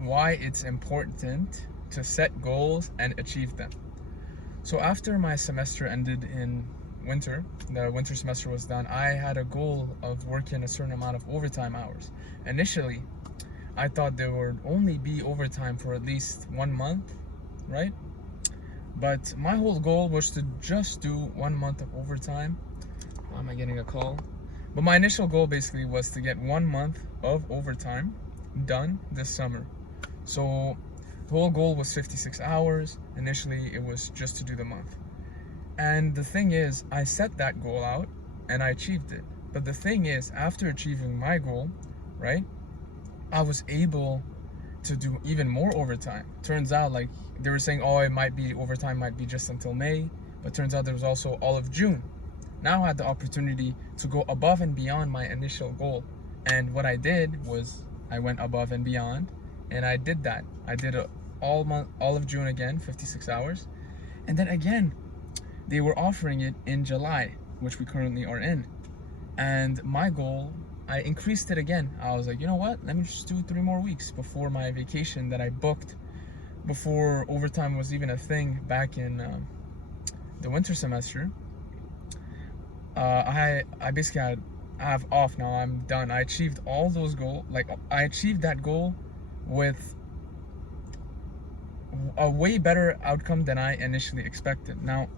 why it's important to set goals and achieve them. So after my semester ended in winter, the winter semester was done, I had a goal of working a certain amount of overtime hours. Initially, I thought there would only be overtime for at least 1 month, right? But my whole goal was to just do 1 month of overtime. Why am I getting a call? But my initial goal basically was to get 1 month of overtime done this summer. So the whole goal was 56 hours. Initially, it was just to do the month. And the thing is, I set that goal out and I achieved it. But the thing is, after achieving my goal, right, I was able to do even more overtime. Turns out, like, they were saying, oh, it might be overtime, might be just until May. But turns out there was also all of June. Now I had the opportunity to go above and beyond my initial goal. And what I did was I went above and beyond, and I did that. I did all of June again, 56 hours. And then again, they were offering it in July, which we currently are in. And my goal, I increased it again. I was like, you know what? Let me just do 3 more weeks before my vacation that I booked before overtime was even a thing back in the winter semester. I basically I have off now. I'm done. I achieved all those goals. Like, I achieved that goal with a way better outcome than I initially expected. Now,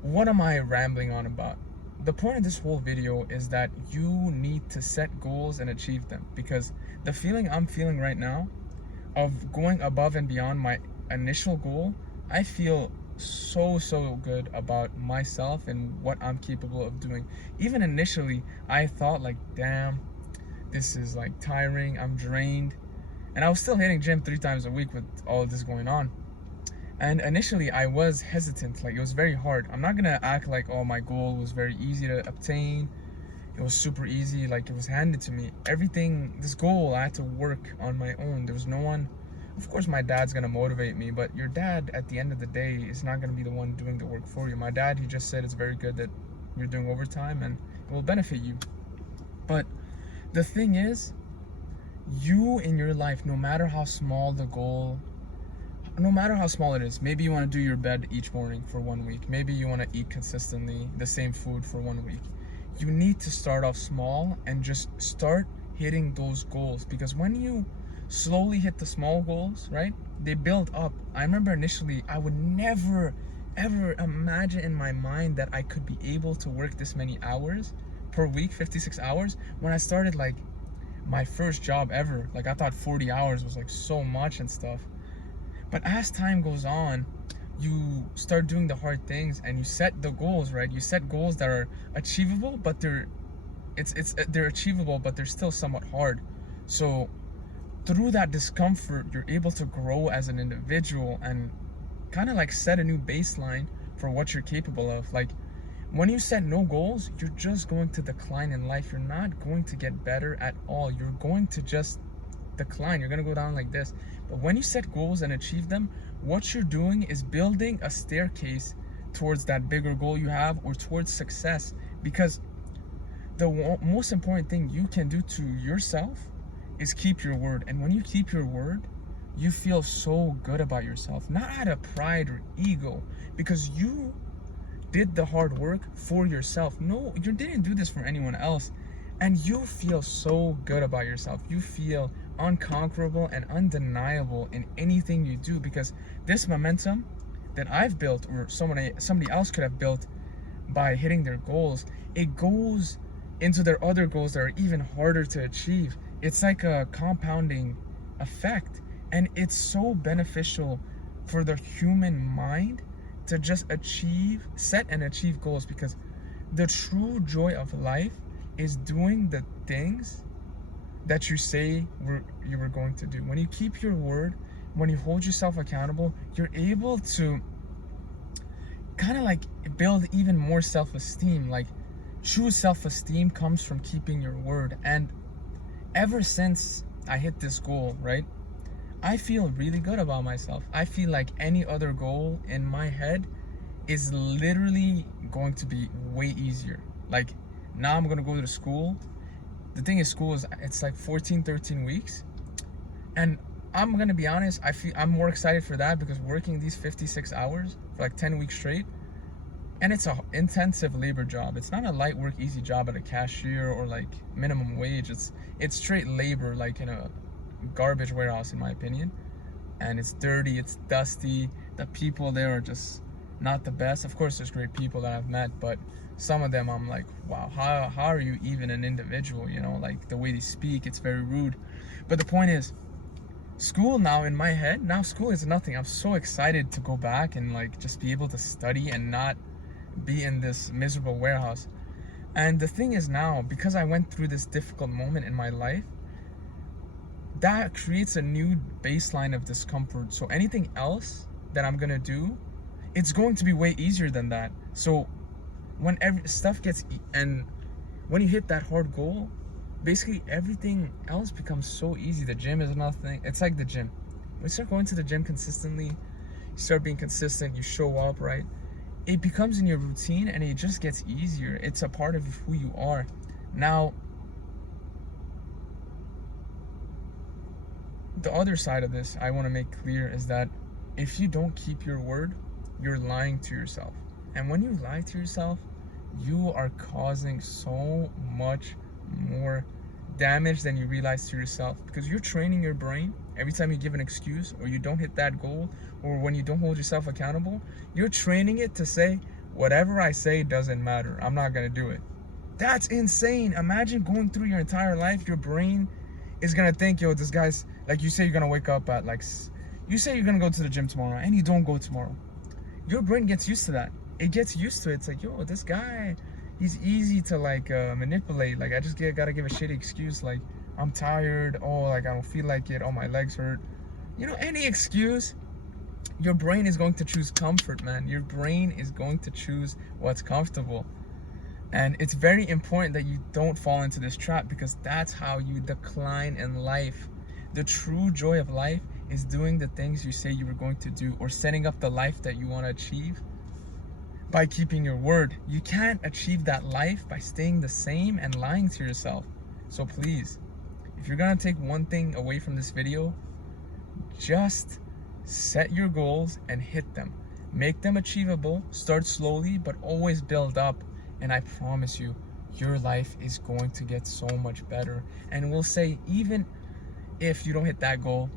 what am I rambling on about? The point of this whole video is that you need to set goals and achieve them, because the feeling I'm feeling right now of going above and beyond my initial goal, I feel so good about myself and what I'm capable of doing. Even initially, I thought like, damn, this is like tiring, I'm drained. And I was still hitting gym 3 times a week with all of this going on. And initially I was hesitant, like it was very hard. I'm not gonna act like, oh, my goal was very easy to obtain. It was super easy, like it was handed to me. Everything, this goal, I had to work on my own. There was no one, of course my dad's gonna motivate me, but your dad at the end of the day is not gonna be the one doing the work for you. My dad, he just said it's very good that you're doing overtime and it will benefit you. But the thing is, you in your life, no matter how small the goal, no matter how small it is, maybe you want to do your bed each morning for 1 week, maybe you want to eat consistently the same food for 1 week, you need to start off small and just start hitting those goals. Because when you slowly hit the small goals, right, they build up. I remember initially I would never ever imagine in my mind that I could be able to work this many hours per week, 56 hours, when I started like my first job ever. Like, I thought 40 hours was like so much and stuff. But as time goes on, you start doing the hard things and you set the goals, right? You set goals that are achievable, but they're achievable, but they're still somewhat hard. So through that discomfort, you're able to grow as an individual and kind of like set a new baseline for what you're capable of. Like, when you set no goals, you're just going to decline in life. You're not going to get better at all. You're going to just decline. You're going to go down like this. But when you set goals and achieve them, what you're doing is building a staircase towards that bigger goal you have, or towards success. Because the most important thing you can do to yourself is keep your word. And when you keep your word, you feel so good about yourself, not out of pride or ego, because you did the hard work for yourself. No, you didn't do this for anyone else. And you feel so good about yourself. You feel unconquerable and undeniable in anything you do, because this momentum that I've built, or somebody else could have built by hitting their goals, it goes into their other goals that are even harder to achieve. It's like a compounding effect, and it's so beneficial for the human mind to just set and achieve goals. Because the true joy of life is doing the things that you say you were going to do. When you keep your word, when you hold yourself accountable, you're able to kind of like build even more self-esteem. Like, true self-esteem comes from keeping your word. And ever since I hit this goal, right, I feel really good about myself. I feel like any other goal in my head is literally going to be way easier. Like, now I'm gonna go to school. The thing is, school is, it's like 13 weeks, and I'm gonna be honest, I'm more excited for that because working these 56 hours for like 10 weeks straight, and it's a intensive labor job. It's not a light work, easy job at a cashier or like minimum wage. It's straight labor, like in a garbage warehouse, in my opinion. And it's dirty, it's dusty. The people there are just not the best. Of course, there's great people that I've met, but some of them I'm like, wow, how are you even an individual? You know, like the way they speak, it's very rude. But the point is, school now in my head, now school is nothing. I'm so excited to go back and like just be able to study and not be in this miserable warehouse. And the thing is now, because I went through this difficult moment in my life, that creates a new baseline of discomfort. So anything else that I'm gonna do, it's going to be way easier than that. So when stuff gets and when you hit that hard goal, basically everything else becomes so easy. The gym is nothing. It's like the gym. When you start going to the gym consistently, you start being consistent, you show up, right? It becomes in your routine and it just gets easier. It's a part of who you are. Now, the other side of this I want to make clear is that if you don't keep your word, you're lying to yourself. And when you lie to yourself, you are causing so much more damage than you realize to yourself, because you're training your brain. Every time you give an excuse or you don't hit that goal, or when you don't hold yourself accountable, you're training it to say, whatever I say doesn't matter, I'm not gonna do it. That's insane. Imagine going through your entire life, your brain is gonna think, yo, this guy's, like, you say you're gonna wake up at like, you say you're gonna go to the gym tomorrow and you don't go tomorrow. Your brain gets used to that. It gets used to it. It's like, yo, this guy, he's easy to like manipulate. Like, I just gotta give a shitty excuse, like I'm tired, oh, like I don't feel like it, oh, my legs hurt, you know, any excuse. Your brain is going to choose comfort, man. Your brain is going to choose what's comfortable. And it's very important that you don't fall into this trap, because that's how you decline in life. The true joy of life is doing the things you say you were going to do, or setting up the life that you want to achieve by keeping your word. You can't achieve that life by staying the same and lying to yourself. So please, if you're gonna take one thing away from this video, just set your goals and hit them. Make them achievable. Start slowly, but always build up. And I promise you, your life is going to get so much better. And we'll say, even if you don't hit that goal,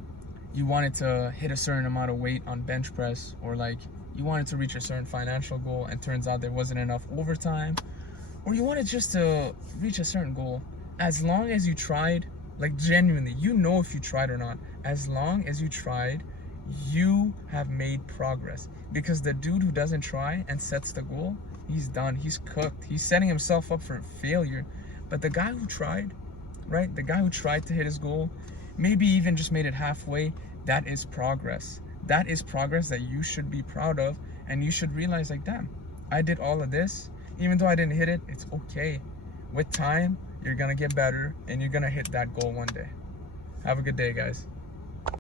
you wanted to hit a certain amount of weight on bench press, or like you wanted to reach a certain financial goal and turns out there wasn't enough overtime, or you wanted just to reach a certain goal, as long as you tried, like genuinely, you know if you tried or not, as long as you tried, you have made progress. Because the dude who doesn't try and sets the goal, he's done, he's cooked, he's setting himself up for failure. But the guy who tried, right, the guy who tried to hit his goal, maybe even just made it halfway, that is progress. That is progress that you should be proud of. And you should realize, like, damn, I did all of this, even though I didn't hit it, it's okay. With time, you're gonna get better and you're gonna hit that goal one day. Have a good day, guys.